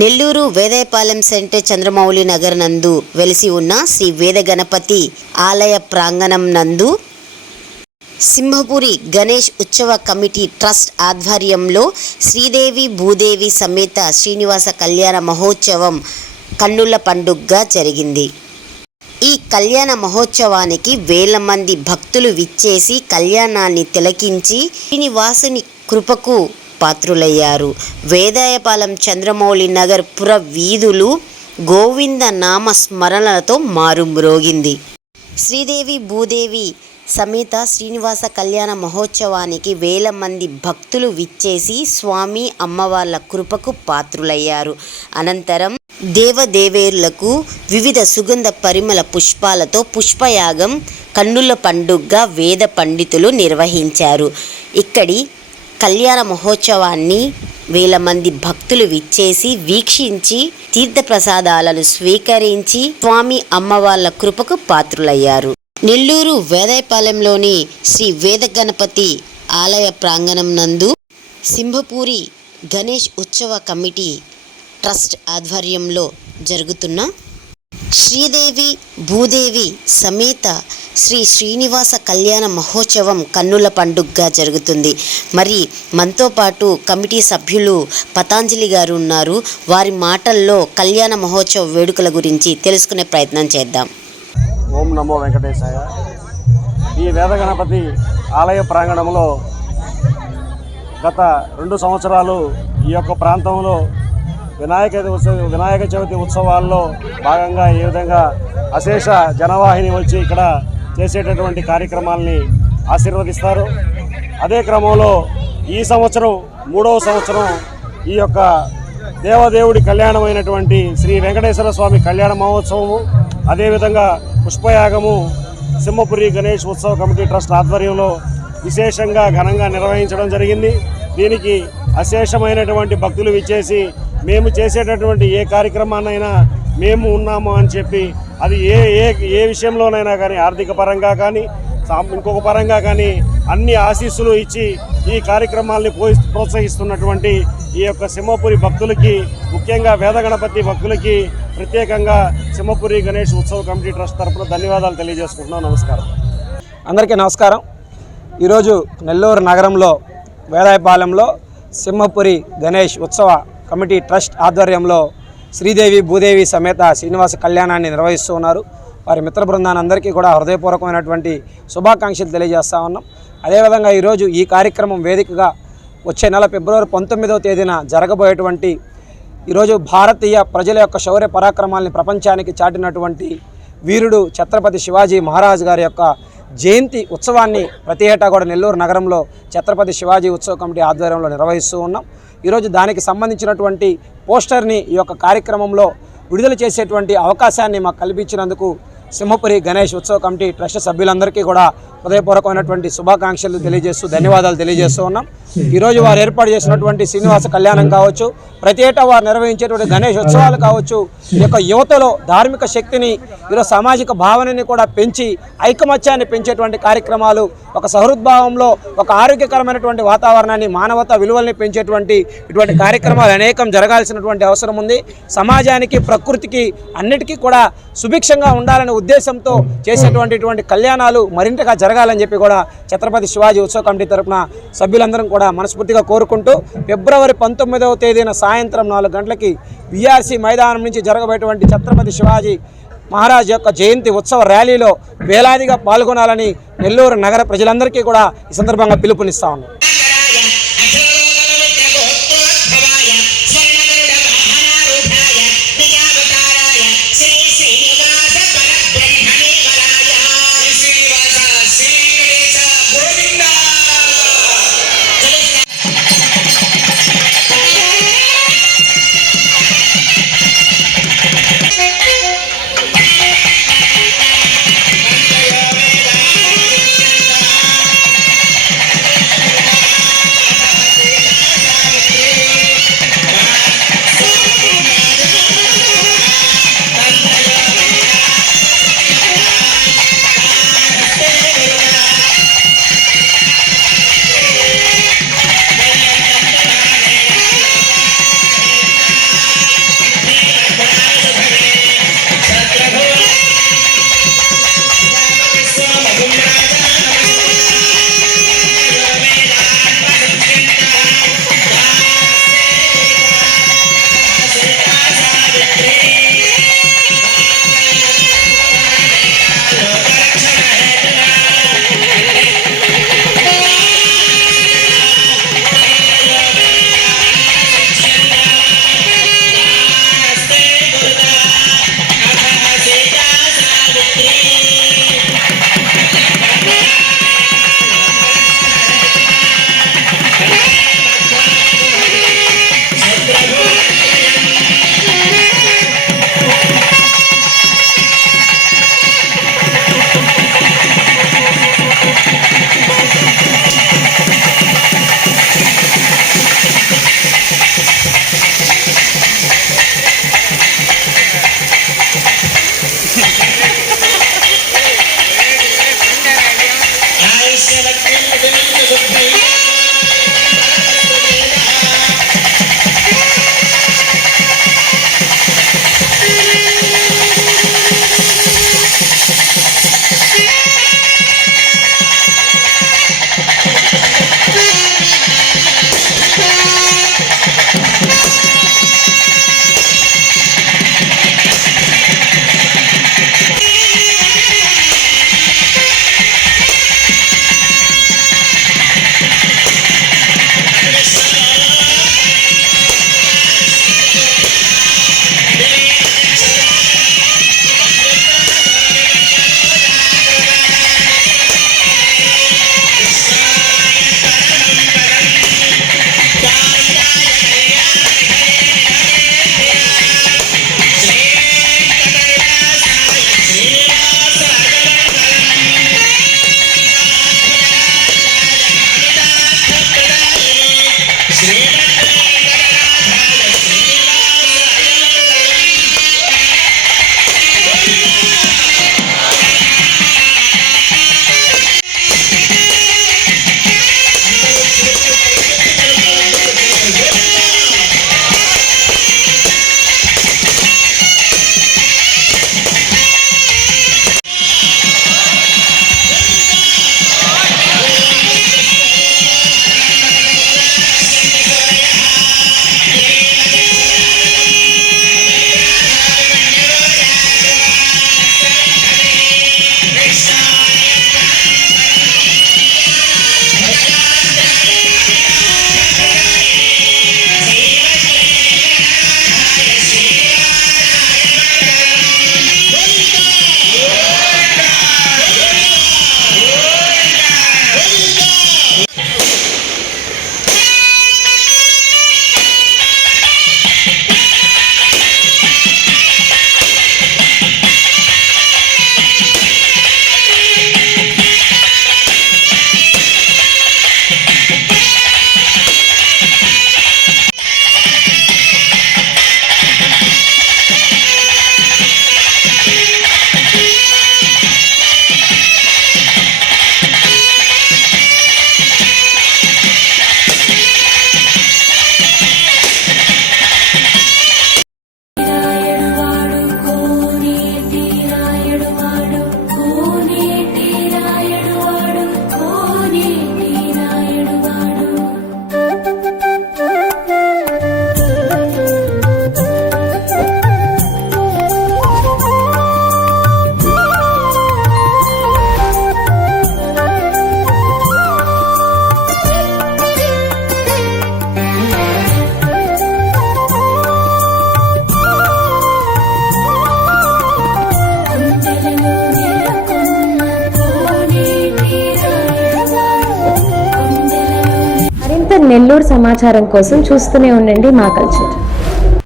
Nellore Vedayapalem centre Chandramouli Nagar నందు వెలిసి ఉన్న శ్రీ వేద గణపతి ఆలయ ప్రాంగణం నందు సింహపురి గణేష్ ఉత్సవ కమిటీ ట్రస్ట్ ఆధ్వర్యంలో శ్రీదేవి భూదేవి సమేత శ్రీనివాస కళ్యాణ మహోత్సవం కన్నుల పండుగగా జరిగింది. ఈ కళ్యాణ మహోత్సవానికి వేల మంది భక్తులు విచ్చేసి కళ్యాణాన్ని తిలకించి శ్రీనివాసుని కృపకు పాత్రులయ్యారు. వేదాయపాలెం చంద్రమౌళి నగర్ పుర వీధులు గోవింద నామ స్మరణలతో మారుమ్రోగింది. శ్రీదేవి భూదేవి సమేత శ్రీనివాస కళ్యాణ మహోత్సవానికి వేల మంది భక్తులు విచ్చేసి స్వామి అమ్మవార్ల కృపకు పాత్రులయ్యారు. అనంతరం దేవదేవేరులకు వివిధ సుగంధ పరిమళ పుష్పాలతో పుష్పయాగం కన్నుల పండుగగా వేద పండితులు నిర్వహించారు. ఇక్కడి కళ్యాణ మహోత్సవాన్ని వేల మంది భక్తులు విచ్చేసి వీక్షించి తీర్థప్రసాదాలను స్వీకరించి స్వామి అమ్మవార్ల కృపకు పాత్రులయ్యారు. నెల్లూరు వేదాయపాలెంలోని శ్రీ వేద గణపతి ఆలయ ప్రాంగణం నందు సింహపురి గణేష్ ఉత్సవ కమిటీ ట్రస్ట్ ఆధ్వర్యంలో జరుగుతున్న శ్రీదేవి భూదేవి సమేత శ్రీ శ్రీనివాస కళ్యాణ మహోత్సవం కన్నుల పండుగగా జరుగుతుంది. మరి మనతో పాటు కమిటీ సభ్యులు పతాంజలి గారు ఉన్నారు. వారి మాటల్లో కళ్యాణ మహోత్సవ వేడుకల గురించి తెలుసుకునే ప్రయత్నం చేద్దాం. ఓం నమో వెంకటేశాయ. ఈ వేద గణపతి ఆలయ ప్రాంగణంలో గత 2 సంవత్సరాలు ఈ యొక్క ప్రాంతంలో వినాయక చవితి ఉత్సవాల్లో భాగంగా ఈ విధంగా అశేష జనవాహిని వచ్చి ఇక్కడ చేసేటటువంటి కార్యక్రమాలని ఆశీర్వదిస్తారు. అదే క్రమంలో ఈ సంవత్సరం 3వ సంవత్సరం ఈ యొక్క దేవదేవుడి కళ్యాణమైనటువంటి శ్రీ వెంకటేశ్వర స్వామి కళ్యాణ మహోత్సవము, అదేవిధంగా పుష్పయాగము సింహపురి గణేష్ ఉత్సవ కమిటీ ట్రస్ట్ ఆధ్వర్యంలో విశేషంగా ఘనంగా నిర్వహించడం జరిగింది. దీనికి అశేషమైనటువంటి భక్తులు విచ్చేసి మేము చేసేటటువంటి ఏ కార్యక్రమాన్నైనా మేము ఉన్నాము అని చెప్పి అది ఏ విషయంలోనైనా కానీ ఆర్థిక పరంగా కానీ ఇంకొక పరంగా కానీ అన్ని ఆశీస్సులు ఇచ్చి ఈ కార్యక్రమాల్ని ప్రోత్సహిస్తున్నటువంటి ఈ యొక్క సింహపురి భక్తులకి, ముఖ్యంగా వేద గణపతి భక్తులకి ప్రత్యేకంగా సింహపురి గణేష్ ఉత్సవ కమిటీ ట్రస్ట్ తరఫున ధన్యవాదాలు తెలియజేసుకుంటున్నాం. నమస్కారం. అందరికీ నమస్కారం. ఈరోజు నెల్లూరు నగరంలో వేదాయపాలెంలో సింహపురి గణేష్ ఉత్సవ కమిటీ ట్రస్ట్ ఆధ్వర్యంలో శ్రీదేవి భూదేవి సమేత శ్రీనివాస కళ్యాణాన్ని నిర్వహిస్తూ ఉన్నారు. వారి మిత్ర బృందాన్ని అందరికీ కూడా హృదయపూర్వకమైనటువంటి శుభాకాంక్షలు తెలియజేస్తూ ఉన్నాం. అదేవిధంగా ఈరోజు ఈ కార్యక్రమం వేదికగా వచ్చే నెల ఫిబ్రవరి 19వ తేదీన జరగబోయేటువంటి ఈరోజు భారతీయ ప్రజల యొక్క శౌర్య పరాక్రమాల్ని ప్రపంచానికి చాటినటువంటి వీరుడు ఛత్రపతి శివాజీ మహారాజ్ గారి యొక్క జయంతి ఉత్సవాన్ని ప్రతి ఏటా కూడా నెల్లూరు నగరంలో ఛత్రపతి శివాజీ ఉత్సవ కమిటీ ఆధ్వర్యంలో నిర్వహిస్తూ ఉన్నాం. ఈరోజు దానికి సంబంధించినటువంటి పోస్టర్ని ఈ యొక్క కార్యక్రమంలో విడుదల చేసేటువంటి అవకాశాన్ని మాకు కల్పించినందుకు సింహపురి గణేష్ ఉత్సవ కమిటీ ట్రస్ట్ సభ్యులందరికీ కూడా హృదయపూర్వకమైనటువంటి శుభాకాంక్షలు తెలియజేస్తూ ధన్యవాదాలు తెలియజేస్తూ ఉన్నాం. ఈరోజు వారు ఏర్పాటు చేసినటువంటి శ్రీనివాస కళ్యాణం కావచ్చు, ప్రతి ఏటా వారు నిర్వహించేటువంటి గణేష్ ఉత్సవాలు కావచ్చు, ఈ యొక్క యువతలో ధార్మిక శక్తిని, ఈరోజు సామాజిక భావనని కూడా పెంచి ఐకమత్యాన్ని పెంచేటువంటి కార్యక్రమాలు, ఒక సహృద్భావంలో ఒక ఆరోగ్యకరమైనటువంటి వాతావరణాన్ని, మానవతా విలువల్ని పెంచేటువంటి ఇటువంటి కార్యక్రమాలు అనేకం జరగాల్సినటువంటి అవసరం ఉంది. సమాజానికి, ప్రకృతికి అన్నిటికీ కూడా సుభిక్షంగా ఉండాలనే ఉద్దేశంతో చేసేటువంటి ఇటువంటి కళ్యాణాలు మరింతగా జరగాలని చెప్పి కూడా ఛత్రపతి శివాజీ ఉత్సవ కమిటీ తరఫున సభ్యులందరం కూడా మనస్ఫూర్తిగా కోరుకుంటూ ఫిబ్రవరి 19వ తేదీన సాయంత్రం 4 గంటలకి విఆర్సీ మైదానం నుంచి జరగబోయేటువంటి ఛత్రపతి శివాజీ మహారాజ్ యొక్క జయంతి ఉత్సవ ర్యాలీలో వేలాదిగా పాల్గొనాలని నెల్లూరు నగర ప్రజలందరికీ కూడా ఈ సందర్భంగా పిలుపునిస్తా ఉన్నాం. నెల్లూరు సమాచారం కోసం చూస్తూనే ఉండండి మా కల్చర్.